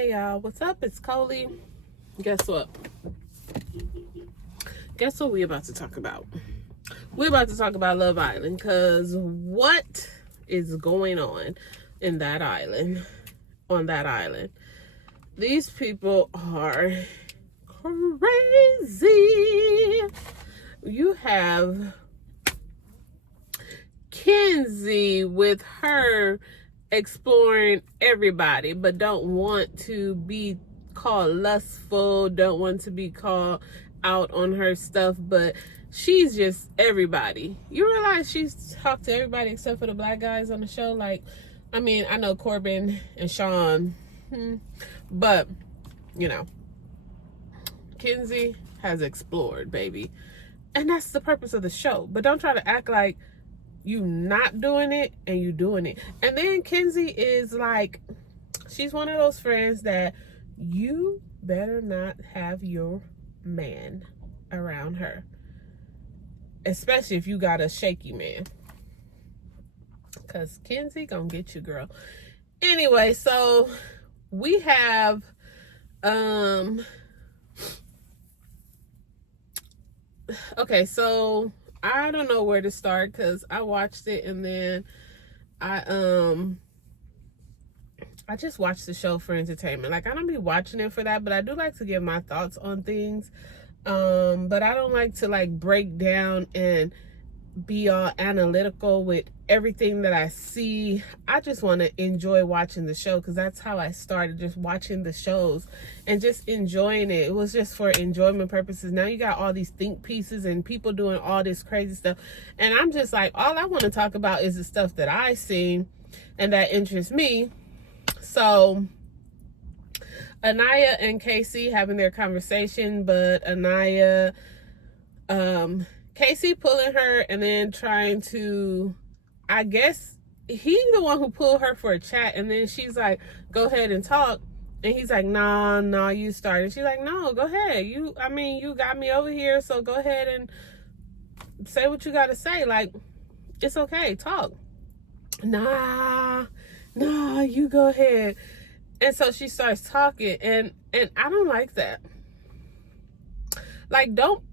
Hey y'all, what's up? It's Coley. Guess what? Guess what we about to talk about? We're about to talk about Love Island, because what is going on in that island? On that island, these people are crazy. You have Kenzie with her exploring everybody, but don't want to be called lustful, don't want to be called out on her stuff, but she's just everybody. You realize she's talked to everybody except for the black guys on the show? Like, I mean, I know Corbin and Sean, but, you know, Kenzie has explored, baby. And that's the purpose of the show. But don't try to act like you not doing it and you doing it. And then Kenzie is like, she's one of those friends that you better not have your man around her, especially if you got a shaky man, because Kenzie gonna get you, girl. Anyway, so we have okay, so I don't know where to start, because I watched it and then I just watched the show for entertainment. Like, I don't be watching it for that, but I do like to give my thoughts on things. But I don't like to like break down and be all analytical with everything that I see. I just want to enjoy watching the show, because that's how I started, just watching the shows and just enjoying it. It was just for enjoyment purposes. Now you got all these think pieces and people doing all this crazy stuff, and I'm just like, all I want to talk about is the stuff that I see and that interests me. So Anaya and Casey having their conversation, but Anaya, Casey pulling her and then trying to, I guess he's the one who pulled her for a chat, and then she's like, go ahead and talk. And he's like, nah, you started. She's like, no, go ahead. You got me over here, so go ahead and say what you got to say. Like, it's okay, talk. Nah, you go ahead. And so she starts talking, and I don't like that. Like, don't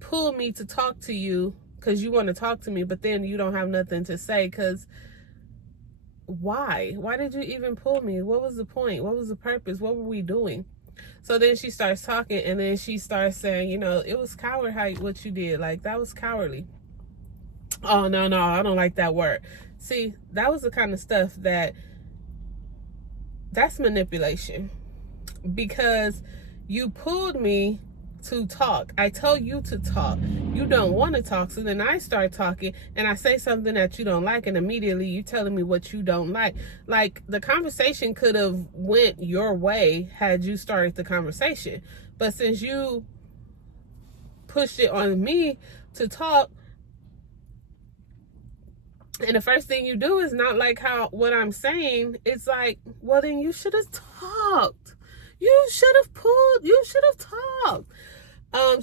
pull me to talk to you because you want to talk to me, but then you don't have nothing to say. Because why did you even pull me? What was the point? What was the purpose? What were we doing? So then she starts talking, and then she starts saying, it was coward what you did. Like, that was cowardly. Oh, no, I don't like that word. See, that was the kind of stuff that's manipulation, because you pulled me to talk. I tell you to talk. You don't want to talk. So then I start talking and I say something that you don't like, and immediately you telling me what you don't like. Like, the conversation could have went your way had you started the conversation. But since you pushed it on me to talk, and the first thing you do is not like what I'm saying, it's like, well, then you should have talked. You should have talked.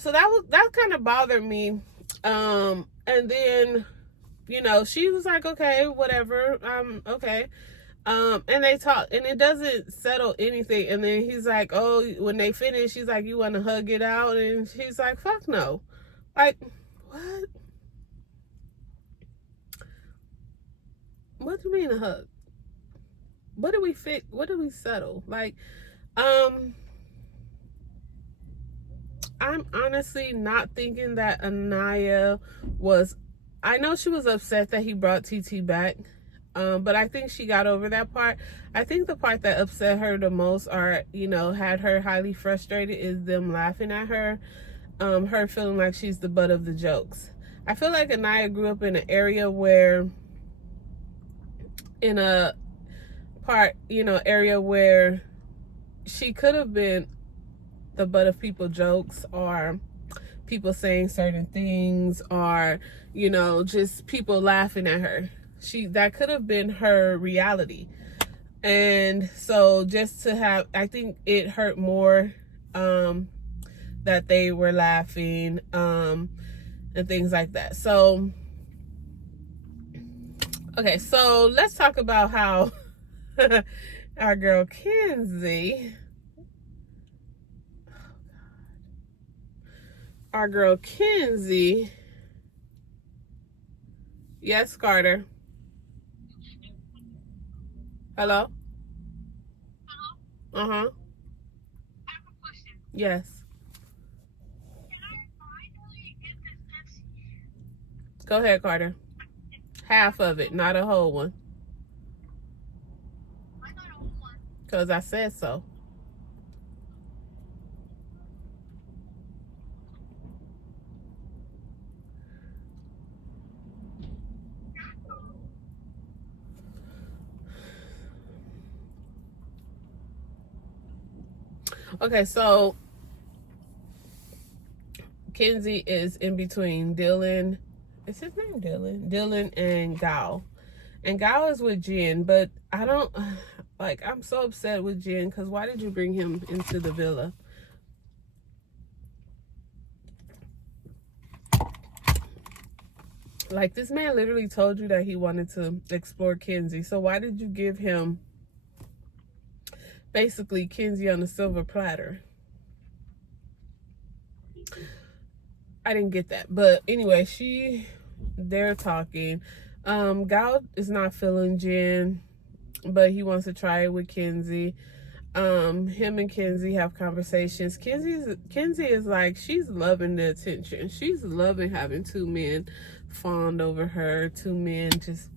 So that kind of bothered me. And then, she was like, okay, whatever. Okay. And they talk, and it doesn't settle anything. And then he's like, oh, when they finish, she's like, you want to hug it out? And she's like, fuck no. Like, what? What do you mean a hug? What do we fix? What do we settle? Like, I'm honestly not thinking that Anaya was, I know she was upset that he brought TT back, but I think she got over that part. I think the part that upset her the most, or, had her highly frustrated, is them laughing at her, her feeling like she's the butt of the jokes. I feel like Anaya grew up in an area where, area where she could have been the butt of people's jokes, or people saying certain things, or just people laughing at her. That could have been her reality. And so just to have, I think it hurt more that they were laughing and things like that. So okay, so let's talk about how our girl Kenzie our girl Kenzie. Yes, Carter. Hello? Uh-huh. Yes. Go ahead, Carter. Half of it, not a whole one. Because I said so. Okay, so Kenzie is in between Dylan. Is his name Dylan? Dylan and Gal. And Gal is with Jen, but I don't, like, I'm so upset with Jen because why did you bring him into the villa? Like, this man literally told you that he wanted to explore Kenzie. So why did you give him basically Kenzie on a silver platter? I didn't get that. But anyway, they're talking. Gal is not feeling Jen, but he wants to try it with Kenzie. Him and Kenzie have conversations. Kenzie is like, she's loving the attention. She's loving having two men fawn over her, two men just,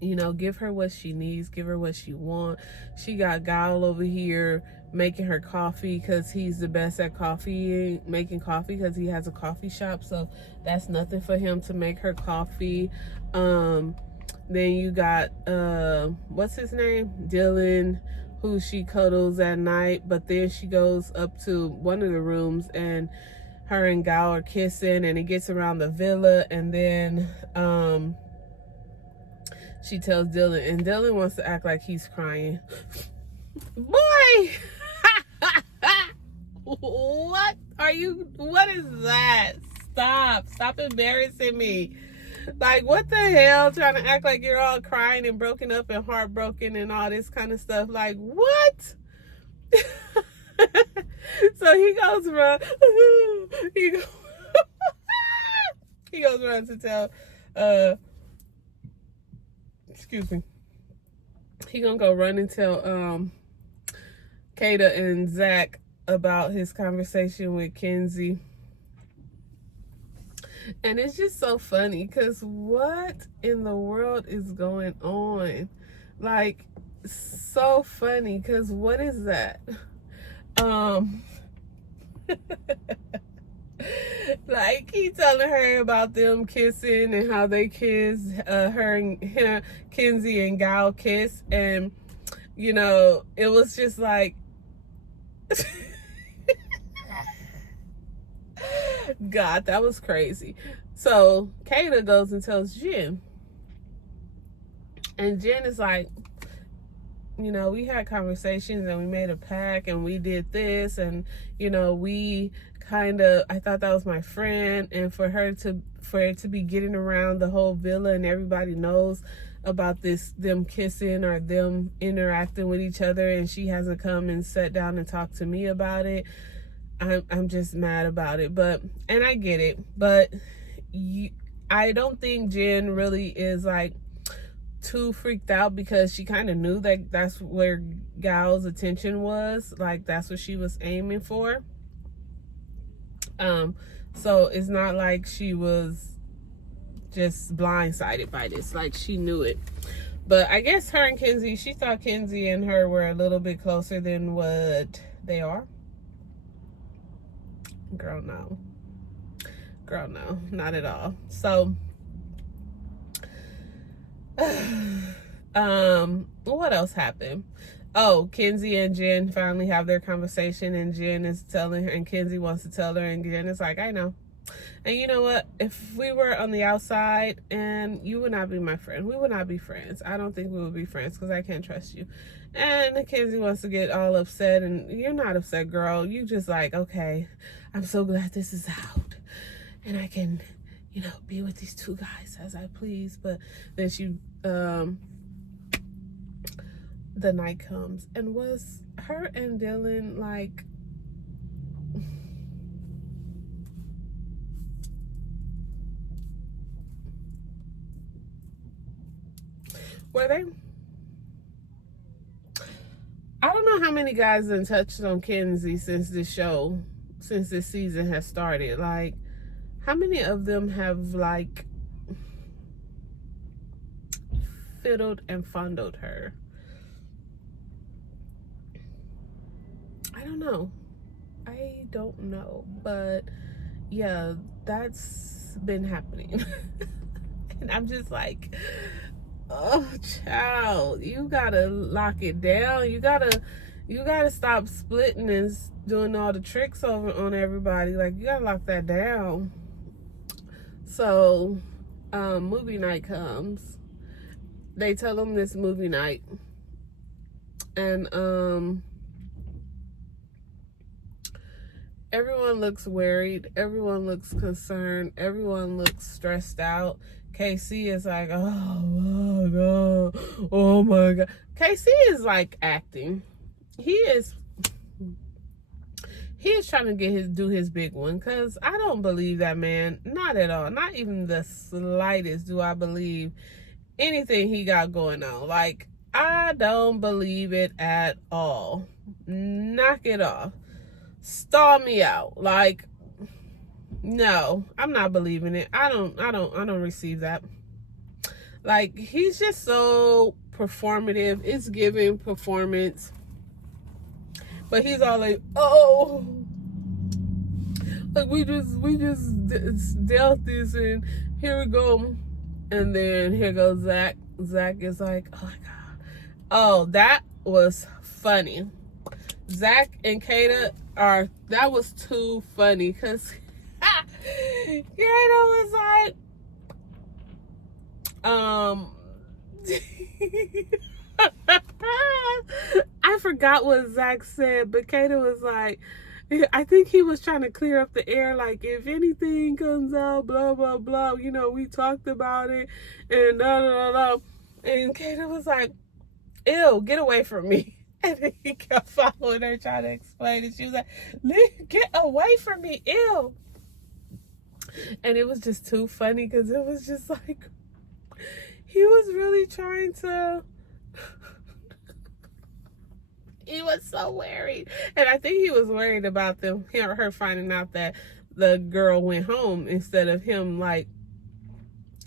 you know, give her what she needs, give her what she wants. She got Gal over here making her coffee because he's the best at making coffee because he has a coffee shop. So that's nothing for him to make her coffee. Then you got, what's his name? Dylan, who she cuddles at night, but then she goes up to one of the rooms and her and Gal are kissing and it gets around the villa, and then she tells Dylan, and Dylan wants to act like he's crying. Boy! What is that? Stop embarrassing me. Like, what the hell? Trying to act like you're all crying and broken up and heartbroken and all this kind of stuff. Like, what? So he goes run. He goes run to tell, excuse me. He gonna go run and tell, Kata and Zach about his conversation with Kenzie. And it's just so funny because what in the world is going on? Like, so funny because what is that? Like, he telling her about them kissing and how they kiss, her and him, Kenzie and Gal kiss, and you know, it was just like God, that was crazy. So Kata goes and tells Jen, and Jen is like, you know, we had conversations and we made a pact and we did this, and you know, we kind of, I thought that was my friend, and for it to be getting around the whole villa and everybody knows about them kissing or them interacting with each other, and she hasn't come and sat down and talked to me about it. I'm just mad about it. But, and I get it, but I don't think Jen really is like too freaked out because she kind of knew that that's where Gal's attention was. Like, that's what she was aiming for. So it's not like she was just blindsided by this. Like, she knew it. But I guess her and Kenzie, she thought Kenzie and her were a little bit closer than what they are. Girl, no. Girl, no. Not at all. So, what else happened? Oh, Kenzie and Jen finally have their conversation, and Jen is telling her, and Kenzie wants to tell her, and Jen is like, I know. And you know what? If we were on the outside, and you would not be my friend, we would not be friends. I don't think we would be friends because I can't trust you. And Kenzie wants to get all upset, and you're not upset, girl. You just like, okay, I'm so glad this is out, and I can, you know, be with these two guys as I please. But then she, the night comes, and was her and Dylan like, were they? I don't know how many guys have touched on Kenzie since this season has started. Like, how many of them have, like, fiddled and fondled her? I don't know. But yeah, that's been happening. And I'm just like, oh, child, you gotta lock it down. You gotta stop splitting and doing all the tricks over on everybody. Like, you gotta lock that down. So, movie night comes. They tell them this movie night, and everyone looks worried. Everyone looks concerned. Everyone looks stressed out. KC is like, oh my God. Oh my God. KC is like acting. He is trying to do his big one, because I don't believe that man. Not at all. Not even the slightest do I believe anything he got going on. Like, I don't believe it at all. Knock it off. Stall me out. Like, no, I'm not believing it. I don't receive that. Like, he's just so performative. It's giving performance. But he's all like, oh, like we just dealt this, and here we go. And then here goes Zach. Zach is like, oh my God. Oh, that was funny. Zach and Kata that was too funny, because Kata was like, I forgot what Zach said, but Kata was like, I think he was trying to clear up the air, like, if anything comes out, blah, blah, blah, you know, we talked about it, and da, da, da, da. And Kata was like, ew, get away from me. And then he kept following her, trying to explain it. She was like, get away from me, ew. And it was just too funny, because it was just like, he was really trying to... He was so worried. And I think he was worried about her finding out that the girl went home, instead of him, like,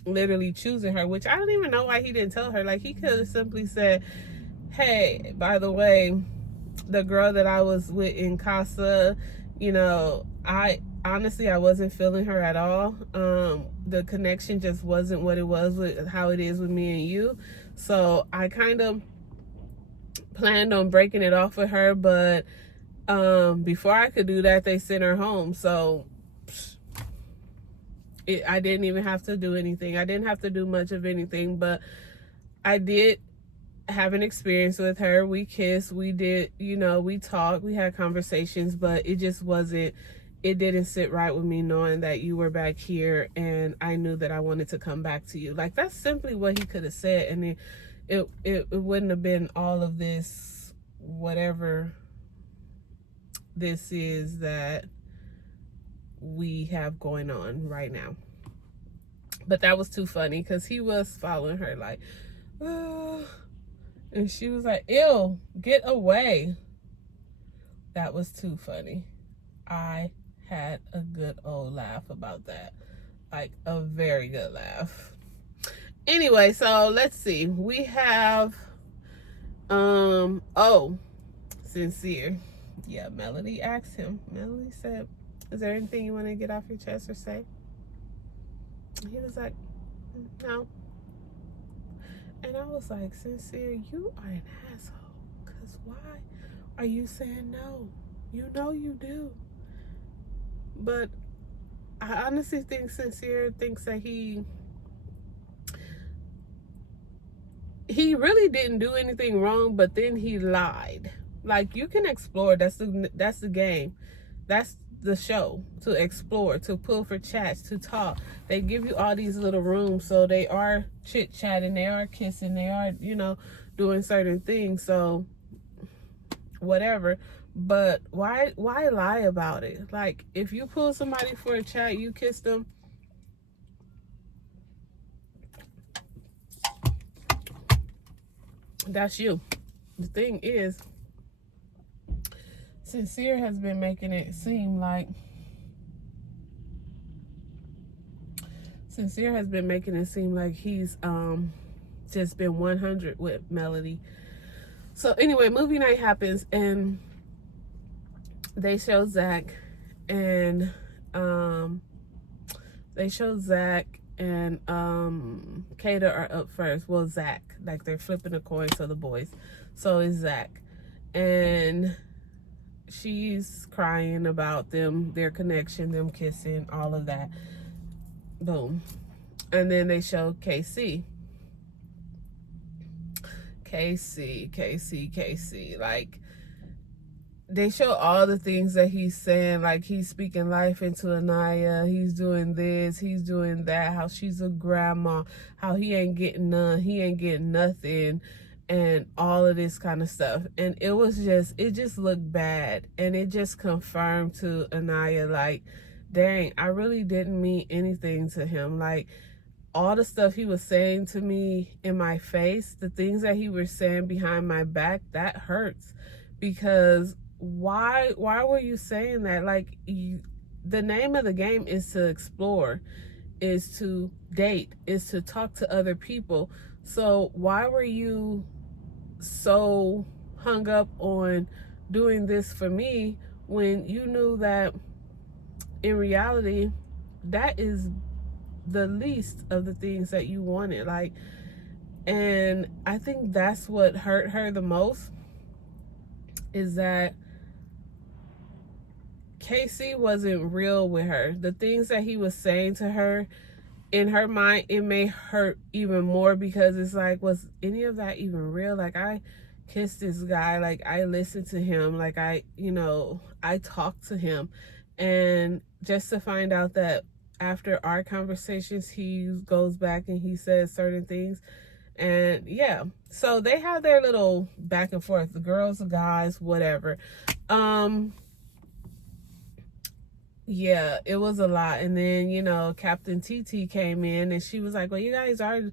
literally choosing her, which I don't even know why he didn't tell her. Like, he could have simply said, hey, by the way, the girl that I was with in Casa, you know, I wasn't feeling her at all. The connection just wasn't what it was with how it is with me and you. So I kind of planned on breaking it off with her, but before I could do that, they sent her home. So I didn't even have to do anything. I didn't have to do much of anything, but I did have an experience with her. We kissed, we did, you know, we talked, we had conversations, but it just wasn't, it didn't sit right with me knowing that you were back here, and I knew that I wanted to come back to you. Like, that's simply what he could have said, and it wouldn't have been all of this, whatever this is that we have going on right now. But that was too funny, because he was following her like, oh. And she was like, ew, get away. That was too funny. I had a good old laugh about that. Like, a very good laugh. Anyway, so let's see. We have, Sincere. Yeah, Melody asked him. Melody said, is there anything you want to get off your chest or say? He was like, no. And I was like, Sincere, you are an asshole. Because why are you saying no? You know you do. But I honestly think Sincere thinks that he really didn't do anything wrong, but then he lied. Like, you can explore. That's the game. That's the show, to explore, to pull for chats, to talk. They give you all these little rooms, so they are chit-chatting, they are kissing, they are, you know, doing certain things. So whatever. But why lie about it? Like, if you pull somebody for a chat, you kiss them, That's you. The thing is, Sincere has been making it seem like he's just been 100 with Melody. So anyway, movie night happens and they show Zach and Kata are up first. Well, Zach, like they're flipping a coin to the boys. So is Zach. And she's crying about them, their connection, them kissing, all of that. Boom. And then they show KC. Like, they show all the things that he's saying. Like, he's speaking life into Anaya. He's doing this. He's doing that. How she's a grandma. How he ain't getting none. He ain't getting nothing. And all of this kind of stuff. And it just looked bad. And it just confirmed to Anaya, like, dang, I really didn't mean anything to him. Like, all the stuff he was saying to me in my face, the things that he was saying behind my back, that hurts. Because why were you saying that? Like, the name of the game is to explore, is to date, is to talk to other people. So why were you so hung up on doing this for me when you knew that in reality that is the least of the things that you wanted? Like, and I think that's what hurt her the most, is that KC wasn't real with her. The things that he was saying to her, in her mind, it may hurt even more, because it's like, was any of that even real? Like, I kissed this guy, like, I listened to him, like, I talked to him. And just to find out that after our conversations, he goes back and he says certain things. And yeah, so they have their little back and forth, the girls, the guys, whatever. Yeah, it was a lot. And then, Captain TT came in and she was like, well, you guys are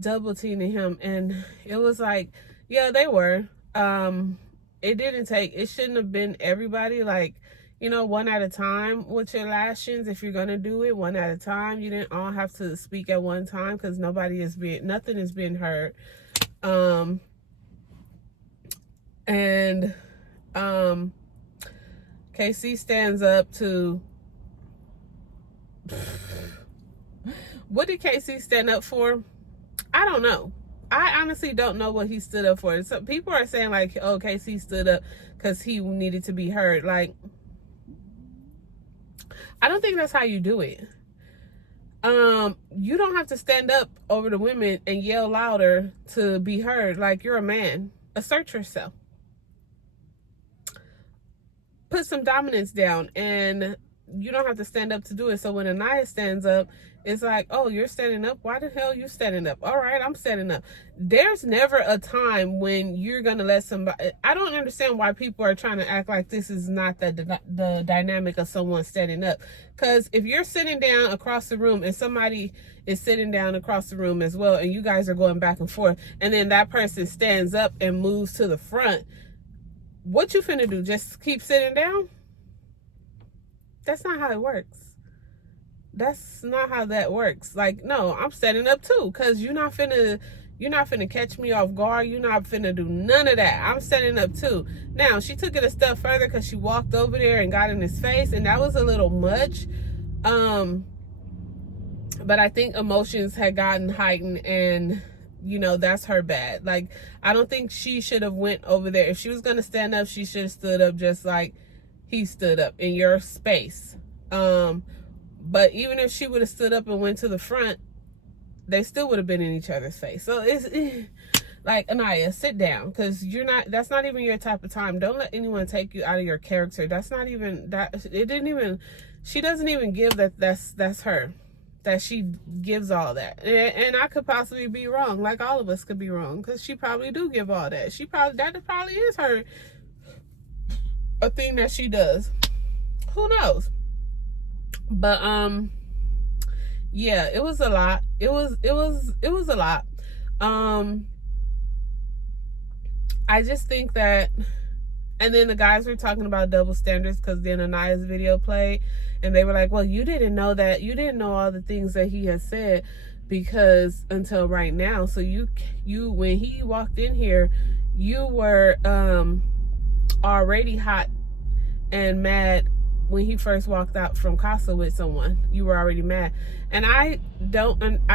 double teaming him. And it was like, yeah, they were. It shouldn't have been everybody, like, one at a time with your lashings. If you're gonna do it, one at a time. You didn't all have to speak at one time, because nothing is being heard. KC stands up to, what did KC stand up for? I don't know. I honestly don't know what he stood up for. So people are saying, like, oh, KC stood up because he needed to be heard. Like, I don't think that's how you do it. You don't have to stand up over the women and yell louder to be heard. Like, you're a man. Assert yourself. Put some dominance down, and you don't have to stand up to do it. So when Anaya stands up, it's like, oh, you're standing up? Why the hell are you standing up? All right, I'm standing up. There's never a time when you're going to let somebody... I don't understand why people are trying to act like this is not the dynamic of someone standing up. Because if you're sitting down across the room and somebody is sitting down across the room as well, and you guys are going back and forth, and then that person stands up and moves to the front, what you finna do? Just keep sitting down? That's not how it works. That's not how that works. Like, no, I'm standing up too, because you're not finna catch me off guard. You're not finna do none of that. I'm standing up too. Now, she took it a step further because she walked over there and got in his face, and that was a little much. But I think emotions had gotten heightened, and that's her bad. Like, I don't think she should have went over there. If she was gonna stand up, she should have stood up just like he stood up in your space. But even if she would have stood up and went to the front, they still would have been in each other's face. So it's like, Anaya, sit down, because that's not even your type of time. Don't let anyone take you out of your character. That's not even that. She doesn't even give that's her. That she gives all that. And I could possibly be wrong, like all of us could be wrong, because she probably do give all that. That probably is her, a thing that she does. Who knows? But yeah, it was a lot. It was a lot. I just think that, and then the guys were talking about double standards because then Aniya's video played, and they were like, well, you didn't know that, you didn't know all the things that he has said because until right now. So you when he walked in here, you were already hot and mad when he first walked out from Casa with someone. You were already mad. And I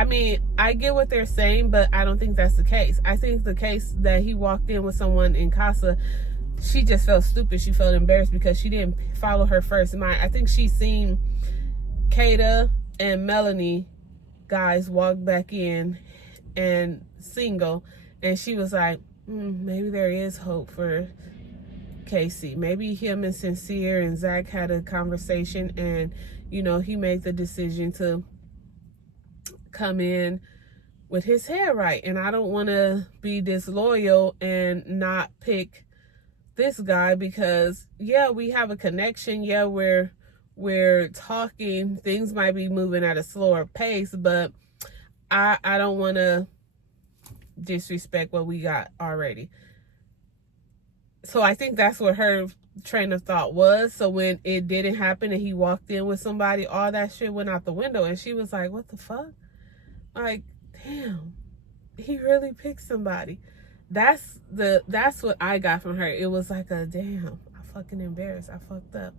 mean, I get what they're saying, but I don't think that's the case. I think the case that he walked in with someone in Casa, she just felt stupid. She felt embarrassed because she didn't follow her first mind. I think she seen Kata and Melanie guys walk back in and single, and she was like, maybe there is hope for Casey. Maybe him and Sincere and Zach had a conversation, and you know, he made the decision to come in with his head right. And I don't want to be disloyal and not pick this guy because yeah, we have a connection. Yeah, we're talking. Things might be moving at a slower pace, but I don't want to disrespect what we got already. So I think that's what her train of thought was. So when it didn't happen and he walked in with somebody, all that shit went out the window, and she was like, what the fuck? Like, damn, he really picked somebody. That's what I got from her. It was like a damn, I'm fucking embarrassed. I fucked up.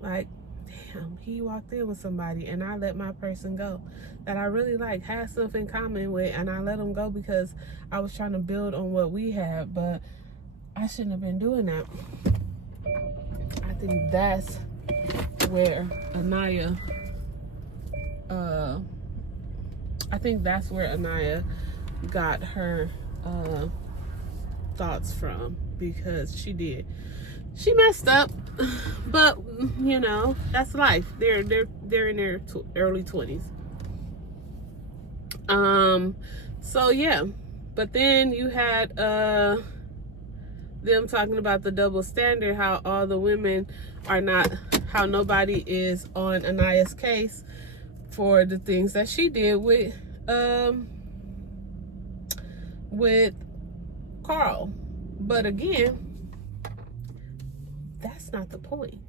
Like, damn, he walked in with somebody and I let my person go that I really like, had stuff in common with, and I let him go because I was trying to build on what we had, but I shouldn't have been doing that. I think that's where Aniya got her thoughts from, because she messed up, but you know, that's life. They're in their early 20s. So yeah, but then you had them talking about the double standard, how all the women are not, how nobody is on Aniya's case for the things that she did with Carl. But again, that's not the point.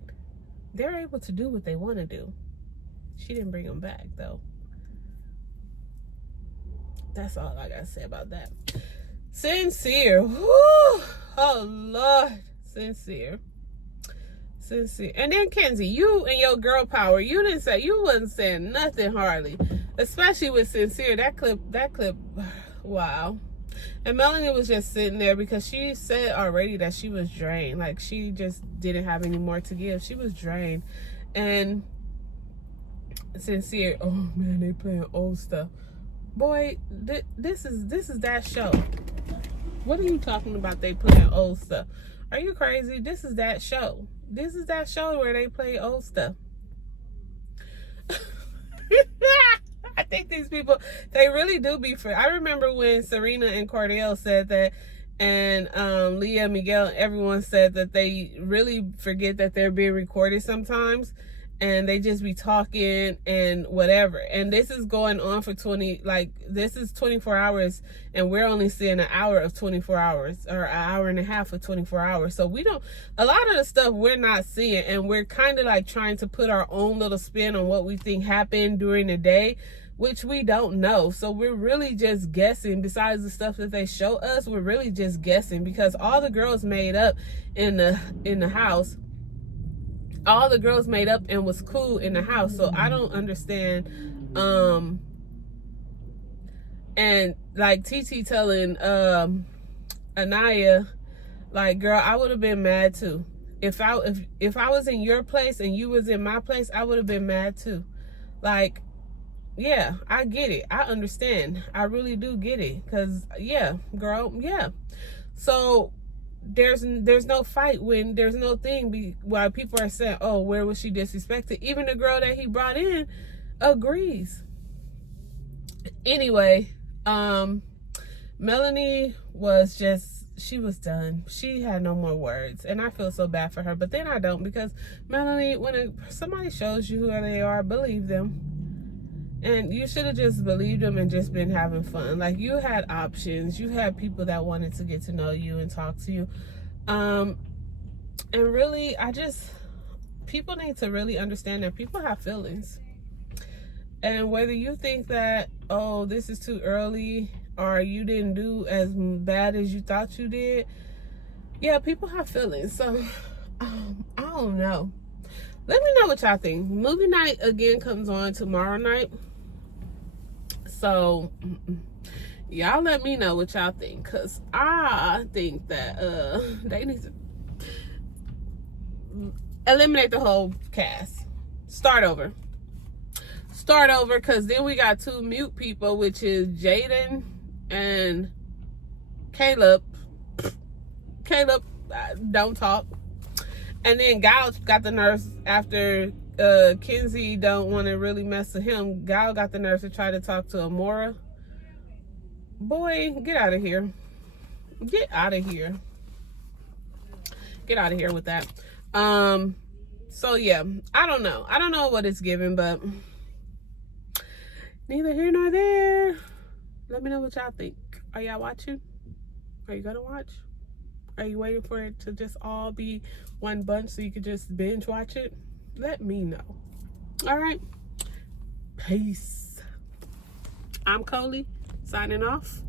They're able to do what they want to do. She didn't bring them back though. That's all I gotta say about that. Sincere. Woo! Oh Lord. Sincere. And then Kenzie, you and your girl power, you wasn't saying nothing hardly. Especially with Sincere. That clip, wow. And Melanie was just sitting there because she said already that she was drained. Like, she just didn't have any more to give. She was drained. And Sincere, oh man, they playing old stuff. Boy, this is that show. What are you talking about? They playing old stuff? Are you crazy? This is that show. This is that show where they play old stuff. I think these people, they really do be free. I remember when Serena and Cordell said that, and Leah, Miguel, everyone said that they really forget that they're being recorded sometimes, and they just be talking and whatever. And this is going on for this is 24 hours, and we're only seeing an hour of 24 hours, or an hour and a half of 24 hours. So a lot of the stuff we're not seeing, and we're kind of like trying to put our own little spin on what we think happened during the day, which we don't know. So we're really just guessing. Besides the stuff that they show us, we're really just guessing, because all the girls made up in the house. All the girls made up and was cool in the house. So I don't understand. And like TT telling Aniya, like, girl, I would have been mad too. If I was in your place and you was in my place, I would have been mad too. Like, yeah, I get it. I understand. I really do get it. Cause yeah, girl, yeah. So there's no fight when there's no thing while people are saying, oh, where was she disrespected? Even the girl that he brought in agrees. Anyway, Melanie was she was done. She had no more words, and I feel so bad for her, but then I don't, because Melanie, when somebody shows you who they are, believe them. And you should have just believed them and just been having fun. Like, you had options. You had people that wanted to get to know you and talk to you. And really, people need to really understand that people have feelings. And whether you think that, oh, this is too early, or you didn't do as bad as you thought you did, yeah, people have feelings. So, I don't know. Let me know what y'all think. Movie night again comes on tomorrow night. So, y'all let me know what y'all think. Because I think that they need to eliminate the whole cast. Start over. Because then we got 2 mute people, which is Jaden and Caleb. Caleb don't talk. And then Gal got the nerves after Kenzie don't want to really mess with him. Gal got the nerves to try to talk to Amora. Boy, get out of here. Get out of here. Get out of here with that. So yeah, I don't know. I don't know what it's giving, but neither here nor there. Let me know what y'all think. Are y'all watching? Are you gonna watch? Are you waiting for it to just all be one bunch so you could just binge watch it? Let me know. All right. Peace. I'm Coley, signing off.